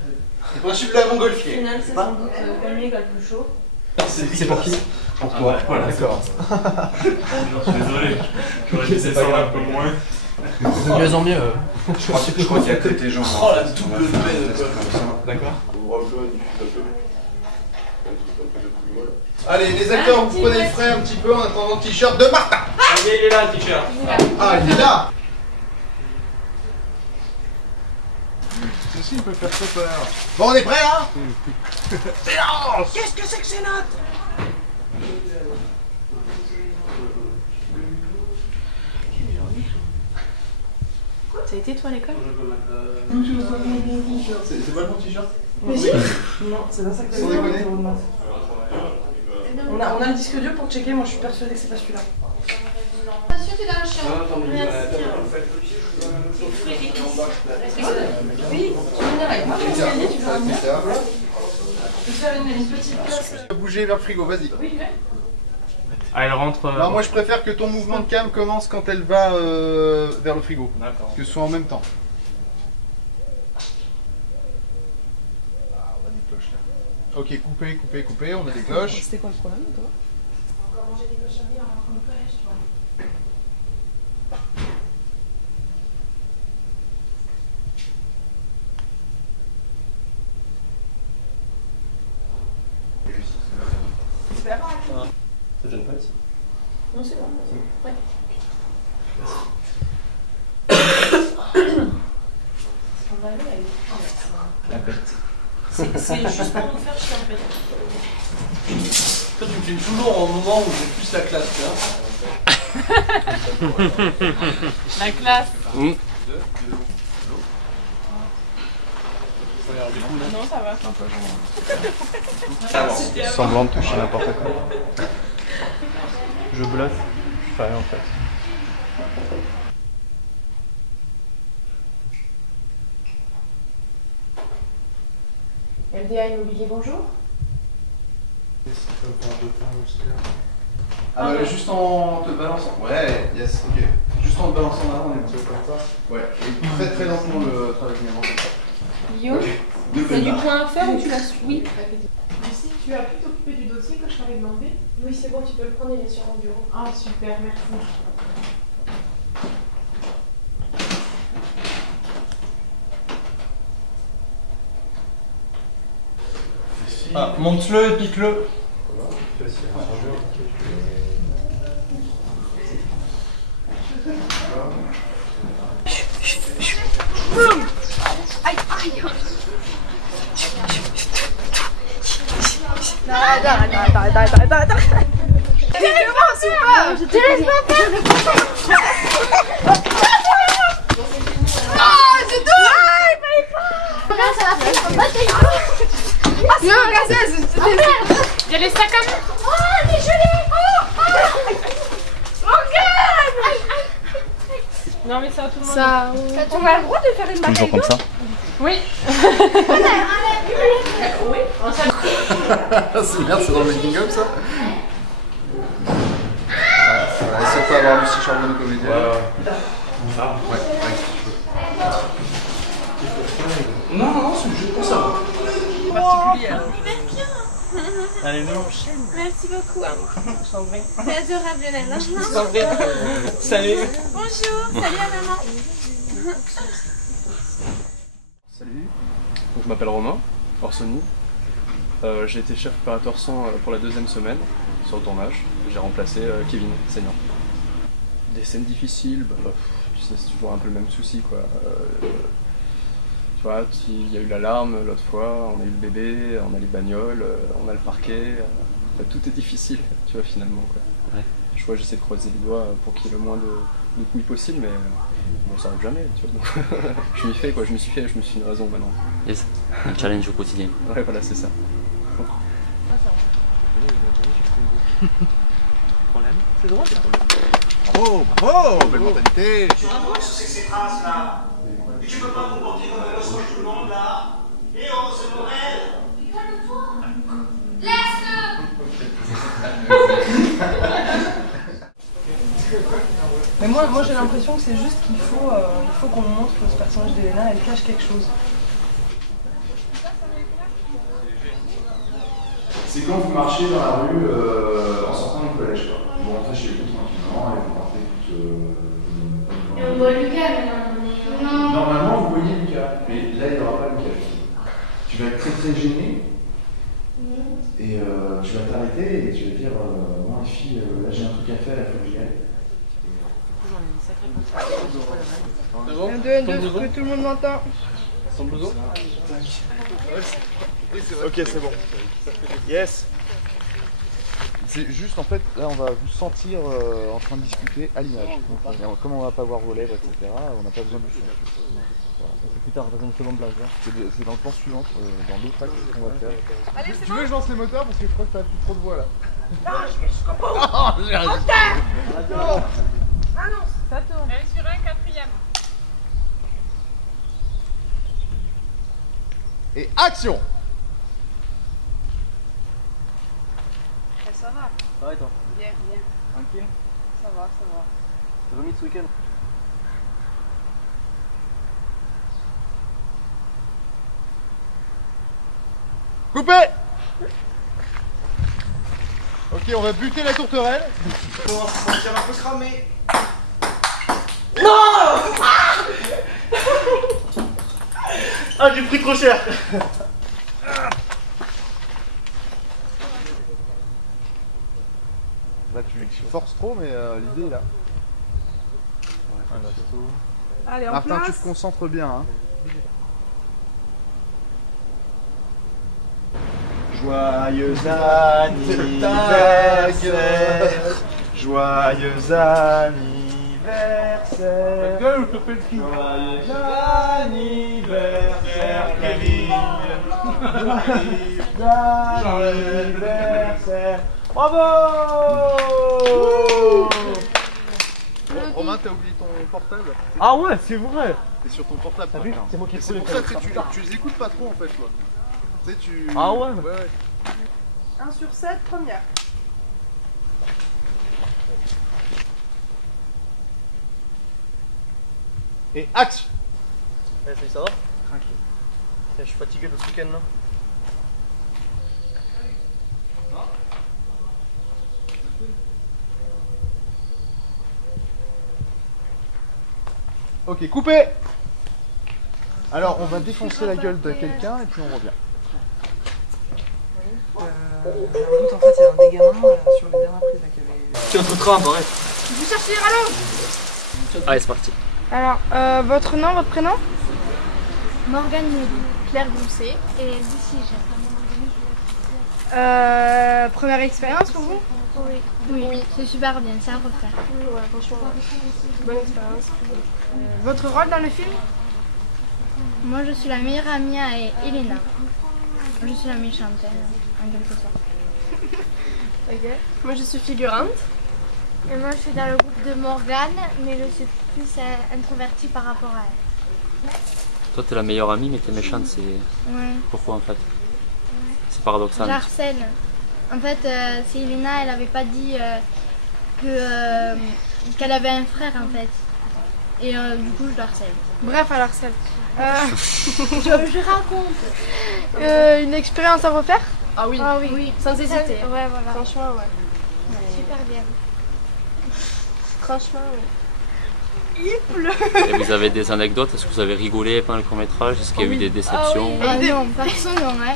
C'est le principe de la montgolfière. Au final, c'est sans doute Camille qui a le plus chaud. C'est pour qui? Pour toi. Voilà, d'accord. Je suis désolé, j'aurais dit ça un peu moins. De mieux en mieux. Je crois qu'il y a que tes gens. Oh la double peine. D'accord. Allez, les acteurs, vous prenez le frais un petit peu en attendant le t-shirt de Martin. Il est là, le t-shirt. Ah, il est là. Ceci peut faire très peur. Bon, on est prêts là? Silence. Qu'est-ce que c'est que ces notes? Ça a été toi à l'école? C'est pas le bon t-shirt? Non, c'est pas ça que Sans déconner. On a le disque dur pour checker, moi je suis persuadée que c'est pas celui-là. Attention, tu dans le champ. Oui, tu veux venir avec moi, tu vas gagner, tu vas venir. Je vais faire une petite place. Bouger vers le frigo, vas-y. Oui, ouais. Ah, elle rentre. Non, moi je préfère que ton mouvement de cam commence quand elle va vers le frigo. D'accord. Que ce soit en même temps. Ah, on a des cloches là. Ok, coupez, on a des cloches. C'était quoi le problème, toi? Encore manger des cochonneries en rentrant au collège, tu vois. Super. Ça gêne pas ici? Non, c'est bon. Ouais. On va aller avec La bête. C'est juste pour nous faire chier en fait. Toi, tu me filmes toujours au moment où j'ai plus la classe, tu vois. La classe. Non, ça va. Semblant de toucher n'importe quoi. Je bluffe. Je fais rien en fait. LDA Immobilier, bonjour. Ah bah juste en te balançant. Ouais, yes, ok. Juste en te balançant en avant, on est un peu comme ça. Ouais, et très très lentement le travail comme ça. Guillaume, c'est du point à faire ou tu l'as su? Oui. Lucie, tu as pu t'occuper du dossier que je t'avais demandé? Oui, c'est bon, tu peux le prendre, il est sur mon bureau. Ah, super, merci. Ah, monte-le et pique-le. Aïe, aïe. Attends. Je te laisse pas faire. Oh, c'est tout. Regarde, ça va faire. Non, regarde ça, Il y a les sacs à main. Oh, mais je l'ai. Regarde. Non, mais ça, tout le monde. Ça, on a le droit de faire une bataille. Toujours comme ça? Oui. Oui, on C'est bien, c'est dans le making of ça. Voilà, essaie de pas avoir Lucie Charbonneau comédienne. Ouais, Non, c'est le jeu pour ça. Particulière. Allez, nous enchaîne. Merci beaucoup. Je t'en prie. C'est adorable, Lionel. Je t'en prie. Salut. Bonjour. Salut à maman. Salut. Donc, je m'appelle Romain, Orsoni. J'ai été chef opérateur son pour la 2e semaine sur le tournage. J'ai remplacé Kevin, senior. Des scènes difficiles, bah, tu sais, c'est toujours un peu le même souci quoi. Tu vois, il y a eu l'alarme l'autre fois, on a eu le bébé, on a les bagnoles, on a le parquet. Tout est difficile, tu vois, finalement quoi. Ouais. Je vois, j'essaie de croiser les doigts pour qu'il y ait le moins de couilles possible, mais bon, ça arrive jamais, tu vois. Donc, je m'y fais quoi, je me suis une raison maintenant. Yes, un challenge au quotidien. Ouais, voilà, c'est ça. C'est drôle ça. Bravo, belle mentalité. Tu racontes ce que c'est ces traces là. Et tu peux pas comporter comme un gosse tout le monde là. Et oh, c'est Noël. Laisse-le. Mais moi j'ai l'impression que c'est juste qu'il faut qu'on montre que ce personnage d'Elena, elle cache quelque chose. C'est quand vous marchez dans la rue en sortant du collège, quoi. Vous rentrez chez vous tranquillement et vous partez toute... Et on voit Lucas maintenant. Non. Normalement, vous voyez Lucas, mais là, il n'y aura pas Lucas. Tu vas être très très gêné et tu vas t'arrêter et tu vas dire moi les filles, là j'ai un truc à faire, il faut que j'y aille. C'est bon? 1, 2, 1, 2, que tout le monde m'entend. Sans blouson? Ok, c'est bon. Yes. C'est juste en fait, là on va vous sentir en train de discuter à l'image. Comme on va pas voir vos lèvres, etc., on n'a pas besoin du son. Voilà. C'est plus tard, dans une seconde place. Hein. C'est dans le plan suivant, dans l'autre axe qu'on va faire. Allez, Tu veux que je lance les moteurs parce que je crois que t'as plus trop de voix là. Non, je vais jusqu'au bout. Annonce, ça tourne. Elle est sur un 4e. Et action! Ça va. Ça va et toi? Bien, bien. Tranquille? Ça va, ça va. T'as vomi ce week-end? Coupé! Ok, on va buter la tourterelle. On va se sentir un peu cramé. Non! Ah, j'ai pris trop cher. Là, tu forces trop, mais l'idée est là. Allez, en Martin, place. tu te concentres bien. Hein. Joyeux anniversaire, joyeux anniversaire, joyeux anniversaire, Kevin, joyeux anniversaire, bravo! Romain, t'as oublié ton portable? Ah ouais, c'est vrai! T'es sur ton portable. T'as vu? C'est moi qui ai C'est pour ça que tu les écoutes pas trop en fait, toi. Tu sais, tu... Ah ouais? Ouais. 1 sur 7, première. Et action! Ça va? Tranquille. Je suis fatigué de ce week-end là. Ok, coupé! Alors, on va défoncer la gueule de quelqu'un et puis on revient. J'ai un doute, en fait, il y a un des gamins sur les dernières prises qu'il y avait. C'est notre train, arrête! Vous cherchez, allons! Allez, c'est parti. Alors, votre nom, votre prénom? Morgane Mélie, Claire Grousset et Lucie Jacques. Première expérience pour vous? Oui, c'est super bien, c'est à refaire. Ouais, franchement, bonne expérience. Votre rôle dans le film? Moi, je suis la meilleure amie à Elena. Je suis la méchante, en quelque sorte. Ok. Moi, je suis figurante. Et moi, je suis dans le groupe de Morgane, mais je suis plus introvertie par rapport à elle. Toi, t'es la meilleure amie, mais t'es méchante, c'est... Ouais. Pourquoi en fait? C'est paradoxal. J'harcèle. En fait, c'est Elena, elle avait pas dit qu'elle avait un frère en fait. Et du coup, je l'harcèle. Bref, elle harcèle. Je raconte. Une expérience à refaire? Ah oui, oui. Sans hésiter. Ouais, voilà. Franchement, ouais. Super bien. Franchement, oui. Il pleut. Et vous avez des anecdotes? Est-ce que vous avez rigolé pendant le court-métrage? Est-ce qu'il y a eu des déceptions? Non, personne non, hein.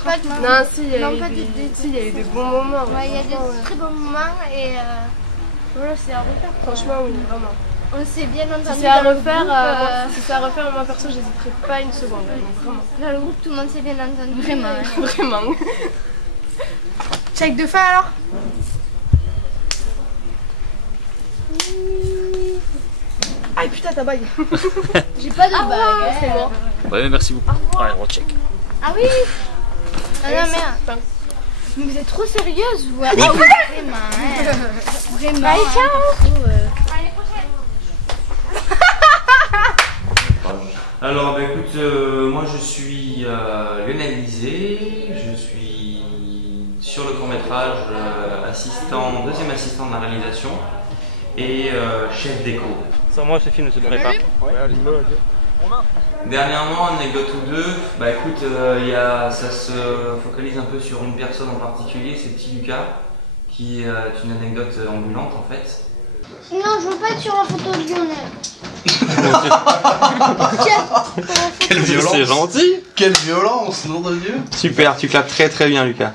Franchement. Non, si, il y a eu des bons moments. Ouais, il y a des très bons moments et voilà, c'est à refaire. Franchement, oui, vraiment. On s'est bien entendu. Si c'est à refaire, moi perso, j'hésiterai pas une seconde. Vraiment. Dans le groupe, tout le monde s'est bien entendu. Vraiment. Hein. Vraiment. Check de fin alors? Ah putain, ta bague. J'ai pas de bague. C'est moi. Ouais, merci beaucoup. Allez, on recheck. Ah oui. Ah non, merde. Mais vous êtes trop sérieuse, vous. Ah oui, vraiment. Hein. Vraiment. Allez, ciao. Allez, prochaine. Alors, bah, écoute, moi je suis Lionel Lisée, je suis sur le court-métrage deuxième assistant de la réalisation. et chef déco. Sans moi, ce film ne se ferait pas. Dernièrement, anecdote ou deux, bah écoute, ça se focalise un peu sur une personne en particulier, c'est petit Lucas, qui est une anecdote ambulante en fait. Non, je veux pas être sur la photo de Lionel. Quelle violence! C'est gentil! Quelle violence, nom de Dieu! Super, tu clapes très très bien Lucas.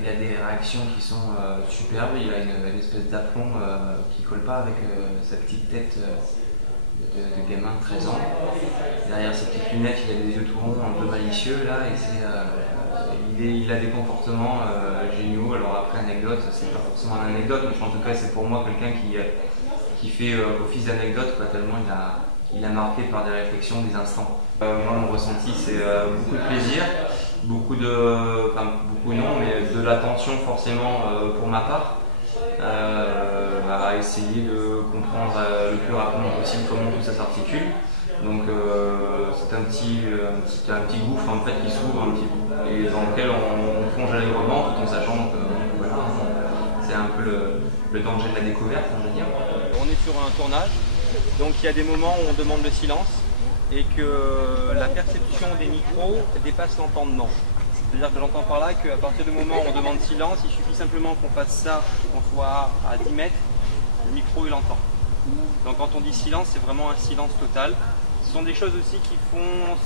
Il a des réactions qui sont superbes, il a une espèce d'aplomb qui colle pas avec sa petite tête de gamin de 13 ans. Derrière ses petites lunettes, il a des yeux tout ronds, un peu malicieux là, et il a des comportements géniaux. Alors après, anecdote, c'est pas forcément une anecdote, mais en tout cas c'est pour moi quelqu'un qui fait office d'anecdote, tellement il a marqué par des réflexions, des instants. Moi mon ressenti c'est beaucoup de plaisir, beaucoup non, mais de l'attention forcément pour ma part. À essayer de comprendre le plus rapidement possible comment tout ça s'articule. Donc c'est un petit gouffre en fait qui s'ouvre et dans lequel on plonge allègrement tout en sachant que voilà, c'est un peu le danger de la découverte, on va dire. On est sur un tournage, donc il y a des moments où on demande le silence et que la perception des micros dépasse l'entendement. C'est-à-dire que j'entends par là qu'à partir du moment où on demande silence, il suffit simplement qu'on fasse ça, qu'on soit à 10 mètres, le micro il entend. Donc quand on dit silence, c'est vraiment un silence total. Ce sont des choses aussi qui font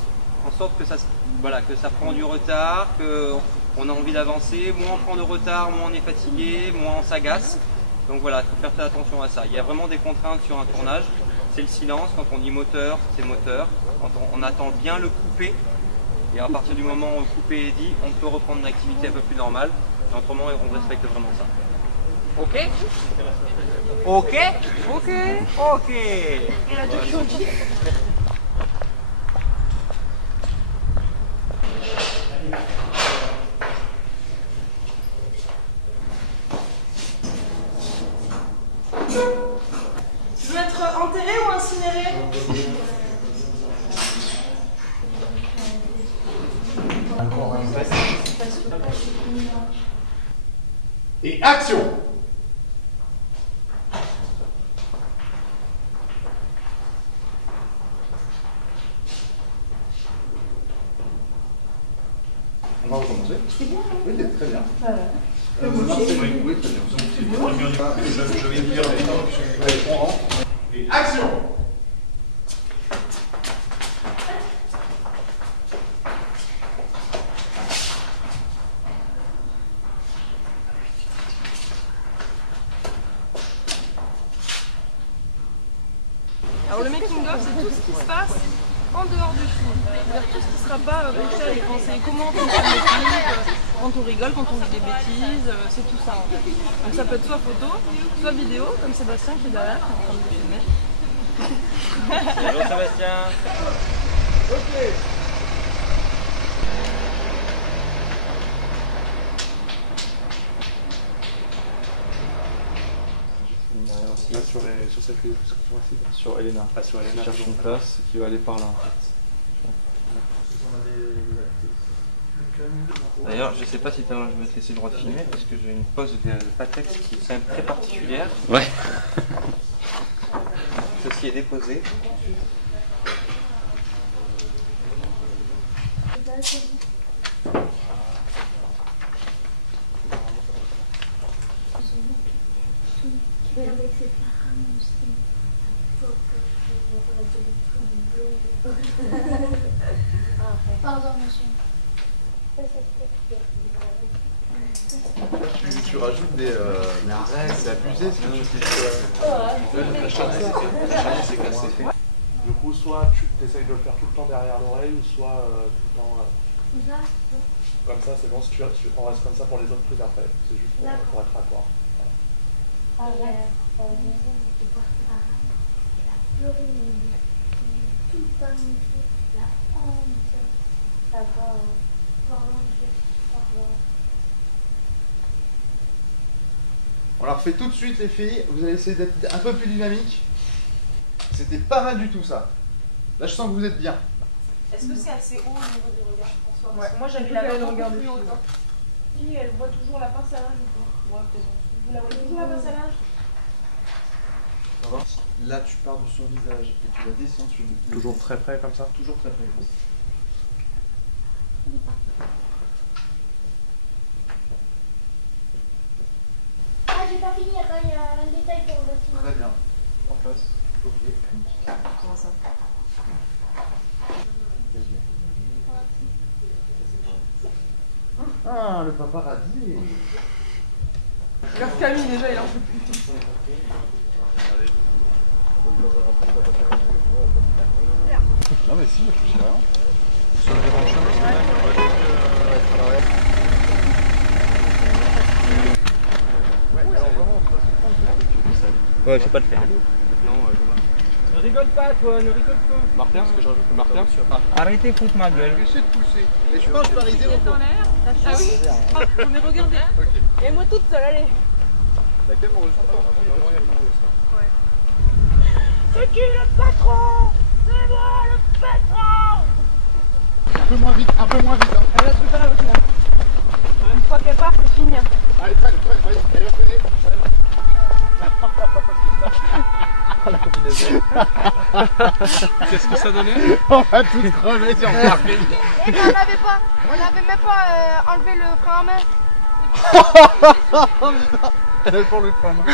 en sorte que ça prend du retard, qu'on a envie d'avancer. Moins on prend de retard, moins on est fatigué, moins on s'agace. Donc voilà, il faut faire très attention à ça. Il y a vraiment des contraintes sur un tournage. C'est le silence, quand on dit moteur, c'est moteur. Quand on attend bien le couper, et à partir du moment où le coupé est dit, on peut reprendre une activité un peu plus normale. Et autrement, on respecte vraiment ça. Ok? Ok? Ok? Ok! Il a toujours dit. Tu veux être enterré ou incinéré? Et action! On va recommencer. C'est bien. Oui, très bien. Voilà. Oui, très bien. Je vais dire on rentre. Et action! Alors le making of, c'est tout ce qui se passe en dehors du film. C'est-à-dire tout ce qui ne sera pas couché à l'écran. C'est comment on fait le clip, quand on rigole, quand on dit des bêtises, c'est tout ça en fait. Donc ça peut être soit photo, soit vidéo, comme Sébastien qui est derrière, qui est en train de le filmer. Bonjour Sébastien. Ok. Sur Elena. Sur Elena. Je cherche une place qui va aller par là en fait. D'ailleurs, je sais pas si je vais te laisser le droit de filmer parce que j'ai une pose de Patex qui est quand même très particulière. Ouais. Ceci est déposé. Pardon, monsieur. Tu rajoutes des. Mais arrête, c'est abusé, c'est la charnière c'est cassé. Du coup, soit tu essayes de le faire tout le temps derrière l'oreille, ou soit tout le temps. Comme ça, c'est bon, si on reste comme ça pour les autres prises après. C'est juste pour être raccord. On la refait tout de suite les filles, vous allez essayer d'être un peu plus dynamique. C'était pas mal du tout ça. Là je sens que vous êtes bien. Est-ce que c'est assez haut au niveau du regard pour soi? Ouais, moi j'avais la la main regard plus haute. Puis elle voit toujours la pince à linge ou pas? Ouais, peut-être. Vous la voyez toujours la pince à linge? Là, tu pars de son visage et tu vas descendre sur le... Toujours très près comme ça? Toujours très près comme ça. Ah, j'ai pas fini, attends, il y a un détail pour le bâtiment. Très bien. En face. Ok. Comment ça? Ah, le paparazzi. Regarde Camille, déjà, il en peut plus. Non mais si, je sais rien. Sur le dérancheur, ouais, je sais pas le faire. Ne rigole pas, toi, ne rigole pas. Martin, est-ce que je rajoute le Martin? Arrêtez de foutre ma gueule. J'essaie de pousser. Et je pense que je peux arriver au fond. Ah oui. On est regardé. Et moi toute seule, allez. Laquelle on ressent? C'est qui le patron? C'est moi le patron! Un peu moins vite, un peu moins vite. Hein. Elle va se faire la voiture. Une fois qu'elle part, c'est fini. Allez, traîne, vas-y, elle va freiner. La combinaison. Qu'est-ce que ça donnait? On va tout crever sur le parking. Et on n'avait même pas enlevé le frein à main. Oh putain, elle est pour le frein à main.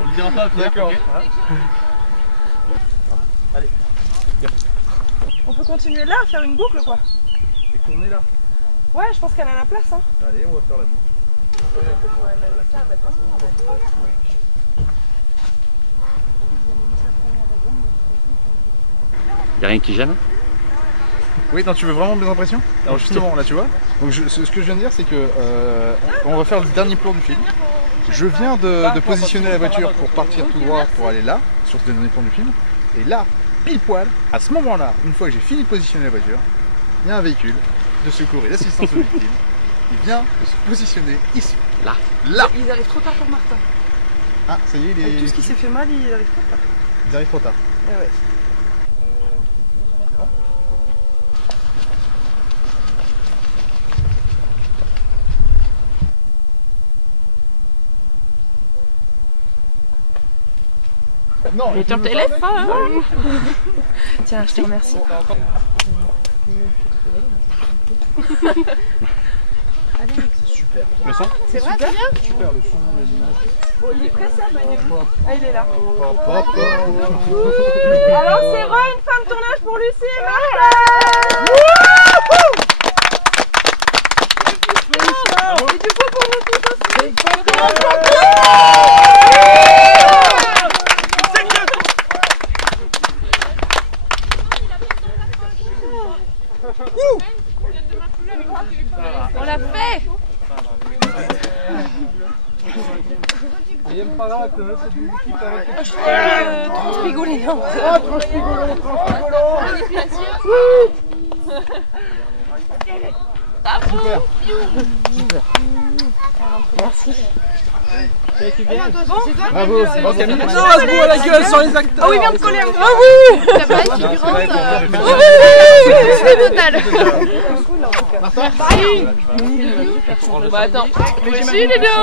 On le dira pas à Pierre. D'accord. Allez. On peut continuer là, faire une boucle quoi. Et tourner là. Ouais, je pense qu'elle a la place. Hein. Allez, on va faire la boucle. Y'a rien qui gêne? Oui, non, tu veux vraiment des impressions? Alors justement, là tu vois, donc ce que je viens de dire c'est que on va faire le dernier plan du film. Je viens de positionner la voiture pour partir tout droit pour aller là, sur ce dernier plan du film. Et là, pile poil, à ce moment-là, une fois que j'ai fini de positionner la voiture, il y a un véhicule de secours et d'assistance aux victimes qui vient de se positionner ici. Là. Là. Ils arrivent trop tard pour Martin. Ah, ça y est, il est... Avec tout ce qui s'est fait mal, ils arrivent trop tard. Ils arrivent trop tard. Ouais. Non, mais ton téléphone. Tiens, je te remercie. C'est super. Le son? C'est vrai, c'est bien? Super, le son, l'image. Bon, il est prêt ça, bah, il est où? Ah, il est là. Alors, alors, c'est une fin de tournage pour Lucie et Martin. Et du coup, pour vous tous aussi. On l'a fait. pas grave, c'est du liquide avec les tranche rigolé, non. Oh, tranche rigolo, tranche rigolo. Super. Super. Merci. Bravo, c'est bon Camille. Non, à se bout à la gueule sur les acteurs. Ah oui, viens de coller un peu. Ah oui. T'as pas la figurante. C'est total. Martin. Bah attends. Mais si, il est bien.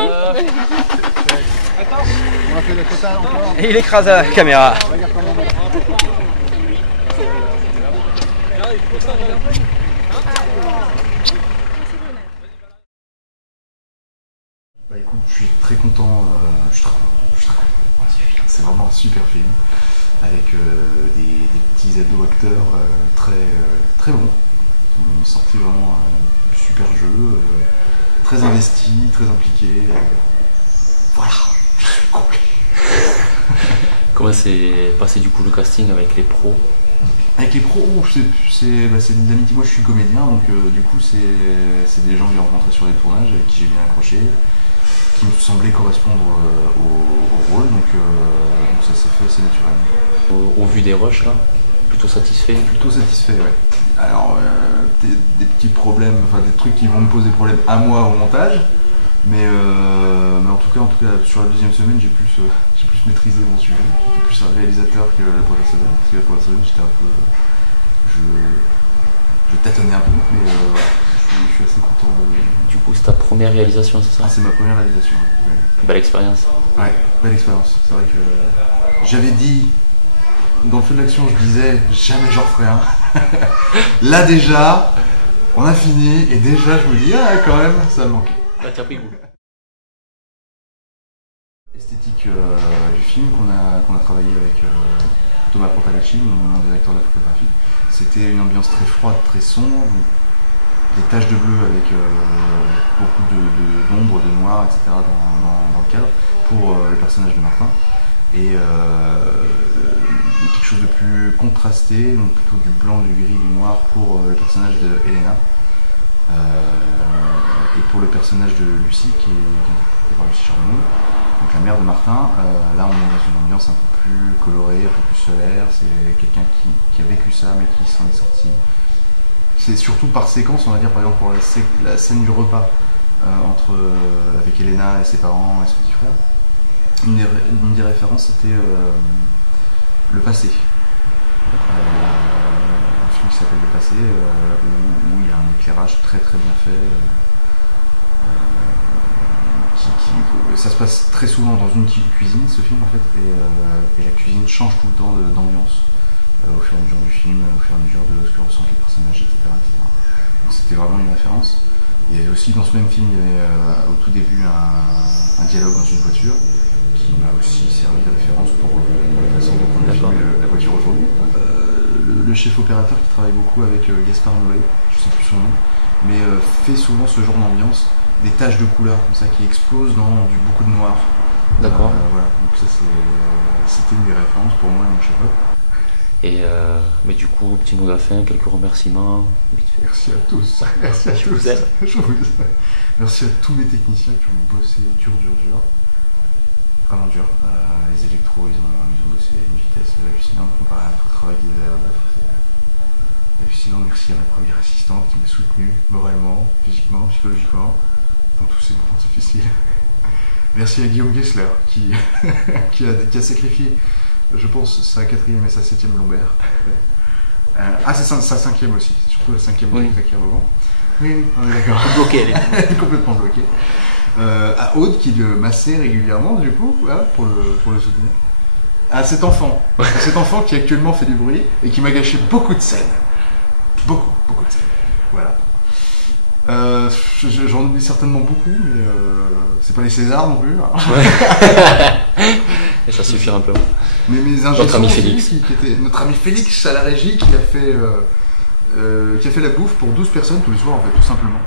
Attends. On a fait le total encore. Et il écrase la caméra. Regarde comment on Bah écoute, je suis très content, je suis très content. C'est vraiment un super film, avec des petits ados acteurs très bons. Ils ont sorti vraiment un super jeu, très investi, très impliqué. Voilà, je suis complet. Comment s'est passé du coup le casting avec les pros? Avec les pros, c'est des amis. Moi je suis comédien, donc du coup c'est des gens que j'ai rencontrés sur des tournages avec qui j'ai bien accroché, qui me semblaient correspondre au rôle, donc ça s'est fait assez naturellement. Au vu des rushs là, plutôt satisfait? Plutôt satisfait, ouais. Alors des petits problèmes, enfin des trucs qui vont me poser problème à moi au montage, mais en tout cas sur la deuxième semaine j'ai plus maîtrisé mon sujet. J'étais plus un réalisateur que la première semaine, parce que la première semaine j'étais un peu, je tâtonnais un peu, mais voilà. Je suis assez content. Du coup, c'est ta première réalisation, c'est ça? Ah, c'est ma première réalisation. Ouais. Belle expérience. Ouais, belle expérience. C'est vrai que j'avais dit, dans le feu de l'action, je disais jamais j'en referai un. Là déjà, on a fini et déjà je me dis ah quand même ça me manquait. Là t'as pris goût. Esthétique du film qu'on a travaillé avec Thomas Portalacci, mon directeur de la photographie. C'était une ambiance très froide, très sombre, des taches de bleu avec beaucoup d'ombre, de noir, etc. dans le cadre pour le personnage de Martin. Et quelque chose de plus contrasté, donc plutôt du blanc, du gris, du noir pour le personnage de Elena. Et pour le personnage de Lucie, qui est par Lucie Charbonneau, donc la mère de Martin, là on est dans une ambiance un peu plus colorée, un peu plus solaire, c'est quelqu'un qui a vécu ça mais qui s'en est sorti. C'est surtout par séquence, on va dire par exemple pour la scène du repas avec Elena et ses parents et son petit frère. Une des références c'était Le Passé. Un film qui s'appelle Le Passé, où il y a un éclairage très très bien fait. Ça se passe très souvent dans une cuisine, ce film en fait, et la cuisine change tout le temps d'ambiance au fur et à mesure du film, au fur et à mesure de ce que ressentent les personnages, etc. Donc c'était vraiment une référence. Et aussi dans ce même film, il y avait au tout début un dialogue dans une voiture qui m'a aussi servi de référence pour la façon dont on a filmé la voiture aujourd'hui. Le chef opérateur qui travaille beaucoup avec Gaspard Noé, je sais plus son nom, mais fait souvent ce genre d'ambiance, des taches de couleur comme ça qui explosent dans beaucoup de noir. D'accord. Voilà, donc ça c'était une des références pour moi et mon chef-op. Et mais du coup, petit mot de la fin, quelques remerciements. Merci à tous. Merci à tous. Vous aime. Merci à tous mes techniciens qui ont bossé dur. Vraiment dur. Les électros, ils ont bossé à une vitesse hallucinante comparé à notre travail qu'ils avaient à battre. C'est hallucinant. Merci à ma première assistante qui m'a soutenu moralement, physiquement, psychologiquement dans tous ces moments difficiles. Merci à Guillaume Gessler qui a sacrifié, je pense, sa 4e et sa 7e lombaire. C'est sa 5e aussi, c'est surtout la 5e qui est avant. Oui, on est d'accord. Bloquée, elle est complètement bloquée. À Aude qui le massait régulièrement, du coup, voilà, pour le soutenir. À cet enfant qui actuellement fait du bruit et qui m'a gâché beaucoup de scènes. Beaucoup de scènes. Voilà. J'en oublie certainement beaucoup, mais c'est pas les Césars non plus. Hein. Ouais. Et ça suffira un peu. Mais mes ingénieurs, notre ami Félix. Notre ami Félix à la régie qui a fait la bouffe pour 12 personnes tous les soirs en fait, tout simplement.